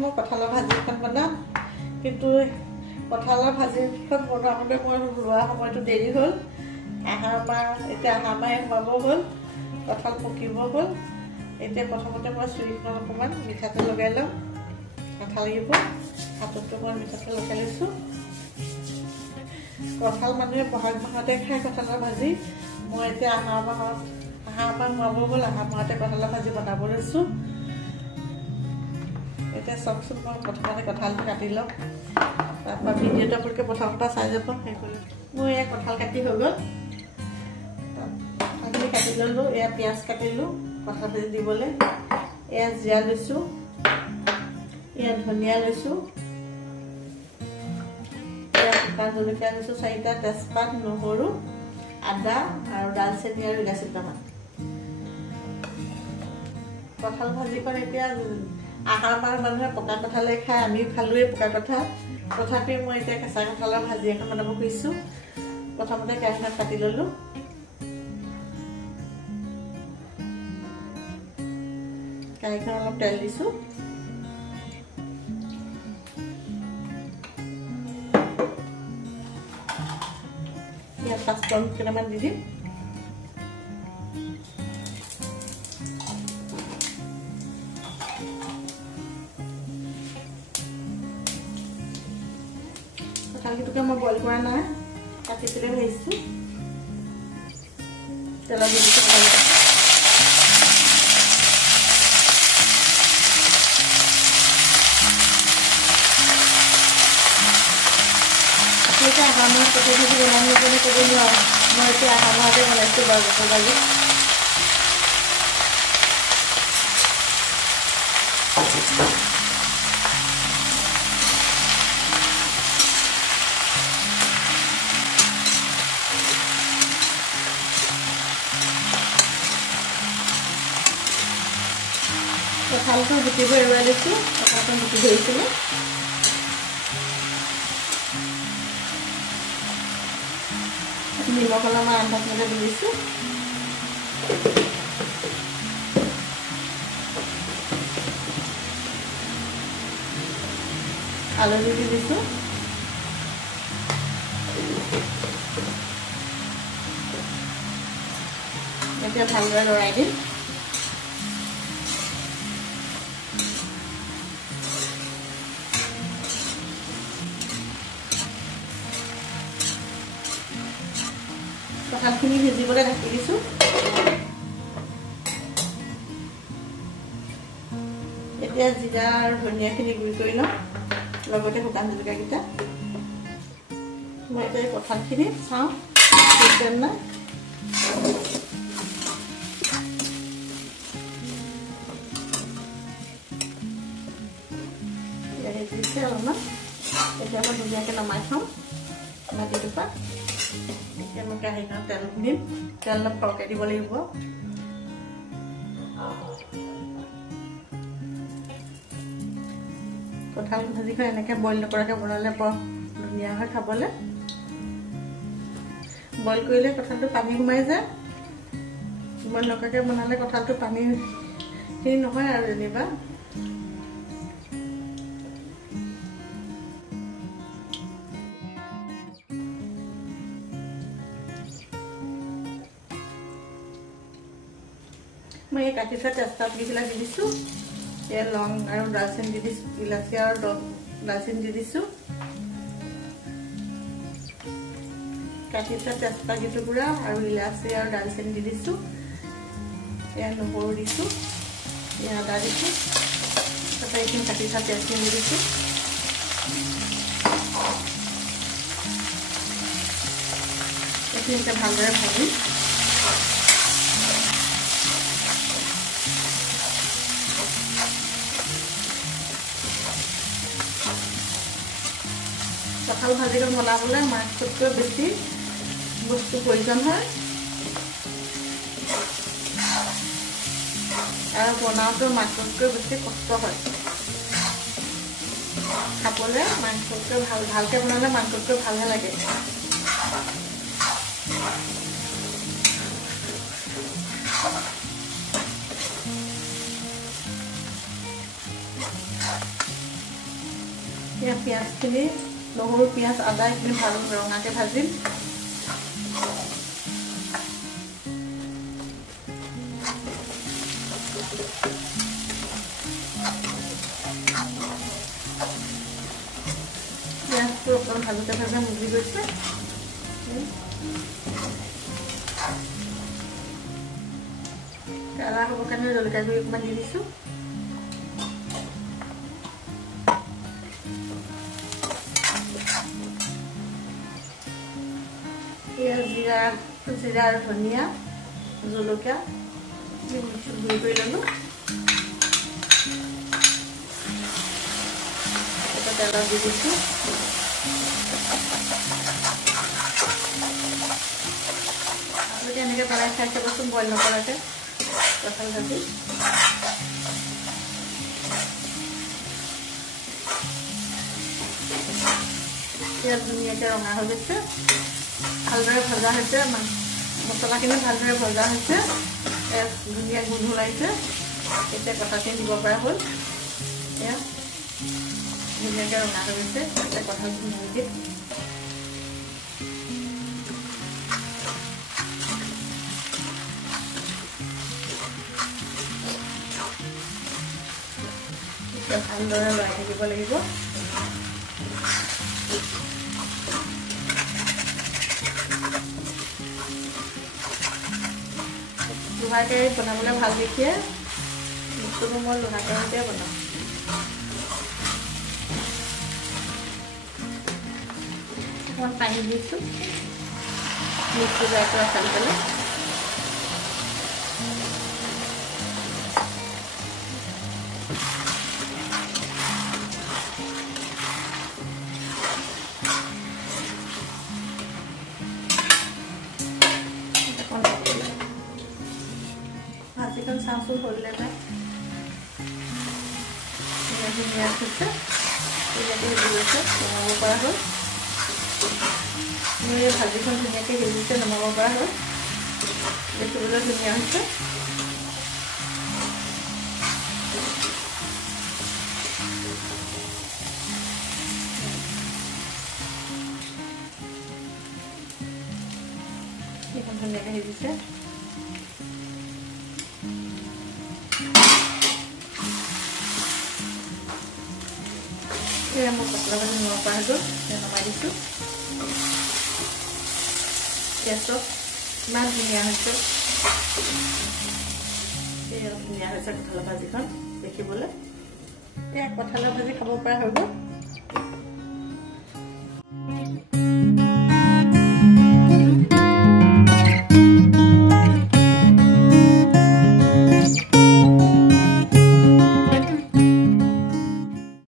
মই কঁঠালৰ ভাজি এখন বনাম, কিন্তু কঁঠালৰ ভাজিখন বনাওঁতে মই লোৱা সময়টো দেৰি হ'ল। এতিয়া আহাৰ মাহে সোমাব হ'ল, কঁঠাল পকিব হ'ল। এতিয়া প্ৰথমতে মই চুৰিখনত অকণমান মিঠাতেল লগাই ল'ম। আঠা লাগিব, হাততো মই মিঠাতেল লগাই লৈছোঁ। কঁঠাল মানুহে বহাগ মাহতে খায় কঁঠালৰ ভাজি। মই এতিয়া আহাৰ মাহ সোমাব হ'ল, আহাৰ মাহতে কঁঠালৰ ভাজি বনাব লৈছোঁ। এতিয়া চাওকচোন, মই প্ৰথমতে কঁঠালটো কাটি ল'ম, তাৰপৰা ভিডিঅ'টো আপোনালোকে প্ৰথমৰ পৰা চাই যাব। মোৰ এয়া কঁঠাল কাটি হৈ গ'ল, কঁঠালখিনি কাটি ল'লোঁ। এয়া পিঁয়াজ কাটিলোঁ কঁঠাল ভাজি দিবলৈ। এয়া জিৰা লৈছোঁ, এয়া ধনিয়া লৈছোঁ, এয়া শুকান জলকীয়া লৈছোঁ 4টা, তেজপাত, নহৰু, আদা আৰু দালচেনি আৰু ইলাচি দুটামান। কঁঠাল ভাজিখন এতিয়া আহাৰ মাহৰ মানুহে পকা কঁঠালে খায়, আমিও খালোঁৱেই পকা কঁঠাল। তথাপিও মই এতিয়া কেঁচা কঁঠালৰ ভাজি এখন বনাব খুজিছোঁ। প্ৰথমতে কেৰাহীখনত কাটি ল'লোঁ। কেৰাহীখনত অলপ তেল দিছোঁ। ইয়াত 5 কেইটামান দি দিম। কঁঠালকেইটোকে মই বইল কৰা নাই, কাটি পেলাই ভাজিছোঁ। তেলত দি দিছোঁ। আপোনালোকে আহাৰ মাহত কঁঠাল ভাজি বনাম নকৰিলে ক'ব নোৱাৰোঁ। মই এতিয়া আহাৰ মাহতে বনাইছোঁ বাৰু কঁঠাল ভাজি। কঁঠালটো গুটিবোৰ এৰুৱাই লৈছোঁ, কঁঠালখন গুটি ধৰিছিলোঁ। নিমখ অলপমান আন্দাজমতে দি দিছোঁ। হালধি দি দিছোঁ। এতিয়া ভালদৰে লৰাই দিম। কঁঠালখিনি ভিজিবলৈ ঢাকি দিছোঁ। এতিয়া জিৰা আৰু ধনিয়াখিনি গুড়ি কৰি ল'ম, লগতে শুকান জলকীয়াকেইটা। মই এতিয়া কঁঠালখিনি চাওঁ সিজেনে নাই। সিজিছে অলপমান। এতিয়া মই ধুনীয়াকৈ নমাই থওঁ মাটিটোৰ। এতিয়া মই কেৰাহীখনত তেল দিম। তেল অলপ সৰহকৈ দিব লাগিব। কঁঠাল ভাজিখন এনেকৈ বইল নকৰাকৈ বনালে বৰ ধুনীয়া হয় খাবলৈ। বইল কৰিলে কঁঠালটো পানী সোমাই যায়। বইল নকৰাকৈ বনালে কঁঠালটো পানীখিনি নহয় আৰু যেনিবা। মই এই কাটি থোৱা তেজপাতবিলাক দি দিছোঁ। এয়া লং আৰু দালচেনি দি দিছোঁ, ইলাচি আৰু দালচেনি দি দিছোঁ। কাটি থোৱা তেজপাত টুকুৰা আৰু ইলাচি আৰু দালচেনি দি দিছোঁ। এয়া নহৰু দিছোঁ, এয়া আদা দিছোঁ, তাৰপৰা এইখিনি কাটি থোৱা পিঁয়াজখিনি দি দিছোঁ। এইখিনি এতিয়া ভালদৰে ভাজিম। কঁঠাল ভাজিখন বনাবলৈ মাছতকৈ বেছি বস্তু প্ৰয়োজন হয়, আৰু বনাওঁতেও মাছতকৈ বেছি কষ্ট হয়। খাবলৈ মাংসতকৈ ভালকৈ বনালে মাংসতকৈ ভালহে লাগে। এতিয়া পিঁয়াজখিনি নহৰু পিঁয়াজ আদা এইখিনি ভাল ৰঙাকৈ ভাজিম। পিঁয়াজটো অকণ ভাজোতে ভাজে মুজি গৈছে। কালাৰ হ'বৰ কাৰণে জলকীয়া গুড়ি অকণমান দি দিছোঁ। জিৰা আৰু ধনিয়া জলকীয়া গুড়ি কৰি ল'লোঁ। এটা তেলত দি দিছোঁ। আপোনালোকে এনেকৈ বনাই খাই চাবচোন, বইল নকৰাকৈ কঁঠাল ভাজি। পিঁয়াজ ধুনীয়াকৈ ৰঙা হৈ গৈছে, ভালদৰে ভজা হৈছে, মছলাখিনি ভালদৰে ভজা হৈছে, ধুনীয়া গোন্ধ ওলাইছে। এতিয়া কঁঠালখিনি দিব পৰা হ'ল। এয়া ধুনীয়াকৈ ৰঙা হৈ গৈছে। এতিয়া কঁঠালখিনি দি দিম। এতিয়া ভালদৰে লৰাই থাকিব লাগিব। লোহাৰ কেৰাহীত বনাবলৈ ভাল দেখিয়ে বস্তুটো মই লোহাৰ কেৰাহীতে বনাওঁ। অকণমান পানী দিছোঁ, মিক্সি জাৰটো আচাৰি পেলাই। ভাজিখন চাওঁচোন কৰিলে পাই ধুনীয়া হৈছে, ধুনীয়াকৈ সিজি গৈছে, নমাব পৰা হ'ল। মোৰ এই ভাজিখন ধুনীয়াকৈ সিজিছে, নমাব পৰা হ'ল। দেখিবলৈ ধুনীয়া হৈছে। এইখন ধুনীয়াকৈ সিজিছে। মোৰ পতলা ভাজি নমাব পৰা হৈ গ'ল, নমাই দিছোঁ। গেছটো ইমান ধুনীয়া হৈছে, ধুনীয়া হৈছে কঁঠালৰ ভাজিখন দেখিবলৈ। এয়া কঁঠালৰ ভাজি খাব পৰা হৈ গ'ল।